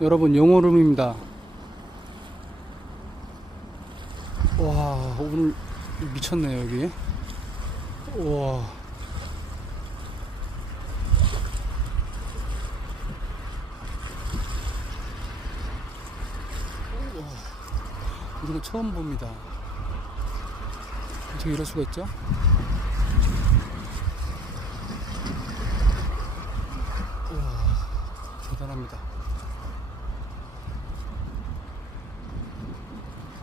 여러분, 용오름입니다. 와, 오늘 미쳤네요, 여기. 와. 이런 거 처음 봅니다. 어떻게 이럴 수가 있죠?